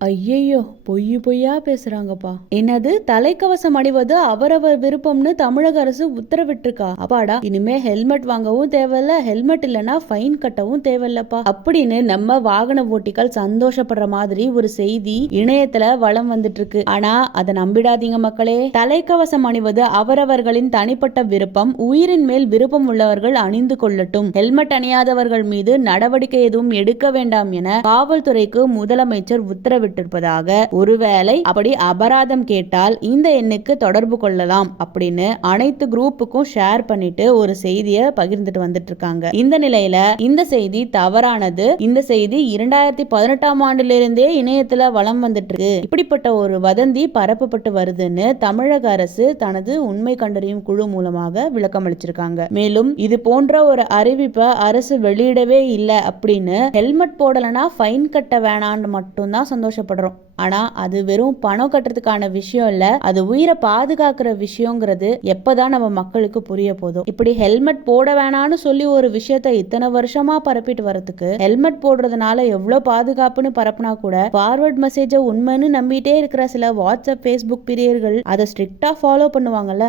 ஐயையோ, பொய்யா பேசுறாங்கப்பா. என்னது தலைக்கவசம் அணிவது அவரவர் விருப்பம்னு தமிழக அரசு உத்தரவிட்டிருக்கா? அப்பாடா, இனிமே ஹெல்மெட் வாங்கவும் தேவையில்ல, ஹெல்மெட் இல்லனா ஃபைன் கட்டவும் தேவையில்லப்பா அப்படின்னு நம்ம வாகன ஓட்டிகள் சந்தோஷப்படுற மாதிரி ஒரு செய்தி இணையத்துல வலம் வந்துட்டு இருக்கு. ஆனா அதை நம்பிடாதீங்க மக்களே. தலைக்கவசம் அணிவது அவரவர்களின் தனிப்பட்ட விருப்பம். உயிரின் மேல் விருப்பம் உள்ளவர்கள் அணிந்து கொள்ளட்டும். ஹெல்மெட் அணியாதவர்கள் மீது நடவடிக்கை எதுவும் எடுக்க வேண்டாம் என காவல்துறைக்கு முதலமைச்சர் உத்தரவிட்டார் விட்டிருப்பதாக. ஒருவேளை அப்படி அபராதம் கேட்டால் இந்த எண்ணுக்கு தொடர்பு கொள்ளலாம் அப்படின்னு அனைத்து குரூப்புக்கும் ஷேர் பண்ணிட்டு ஒரு செய்தியை பகிர்ந்துட்டு வந்துட்டு இருக்காங்க. இந்த நிலையில இந்த செய்தி தவறானது. இந்த செய்தி 2018ஆம் ஆண்டிலிருந்தே இணையத்துல வலம் வந்துட்டு இருக்கு. இப்படிப்பட்ட ஒரு வதந்தி பரப்பப்பட்டு வருதுன்னு தமிழக அரசு தனது உண்மை கண்டறியும் குழு மூலமாக விளக்கம் அளிச்சிருக்காங்க. மேலும் இது போன்ற ஒரு அறிவிப்பை அரசு வெளியிடவே இல்லை அப்படின்னு ஹெல்மெட் போடலனா ஃபைன் கட்ட வேணான்னு மட்டும்தான் சந்தோஷப்படுறோம். ஆனா அது வெறும் பணம் கட்டுறதுக்கான விஷயம் இல்ல, அது உயிரை பாதுகாக்கிற விஷயங்கிறது எப்பதான் நம்ம மக்களுக்கு புரிய போதும். இப்படி ஹெல்மெட் போட வேணான்னு சொல்லி ஒரு விஷயத்த இத்தனை வருஷமா பரப்பிட்டு வரதுக்கு ஹெல்மெட் போடுறதுனால எவ்வளவு பாதுகாப்புன்னு பரப்புனா கூட ஃபார்வர்ட் மெசேஜை உண்மைன்னு நம்பிட்டே இருக்கிற சில வாட்ஸ்அப், ஃபேஸ்புக் பிரியர்கள் அதை ஸ்ட்ரிக்டா ஃபாலோ பண்ணுவாங்கல்ல.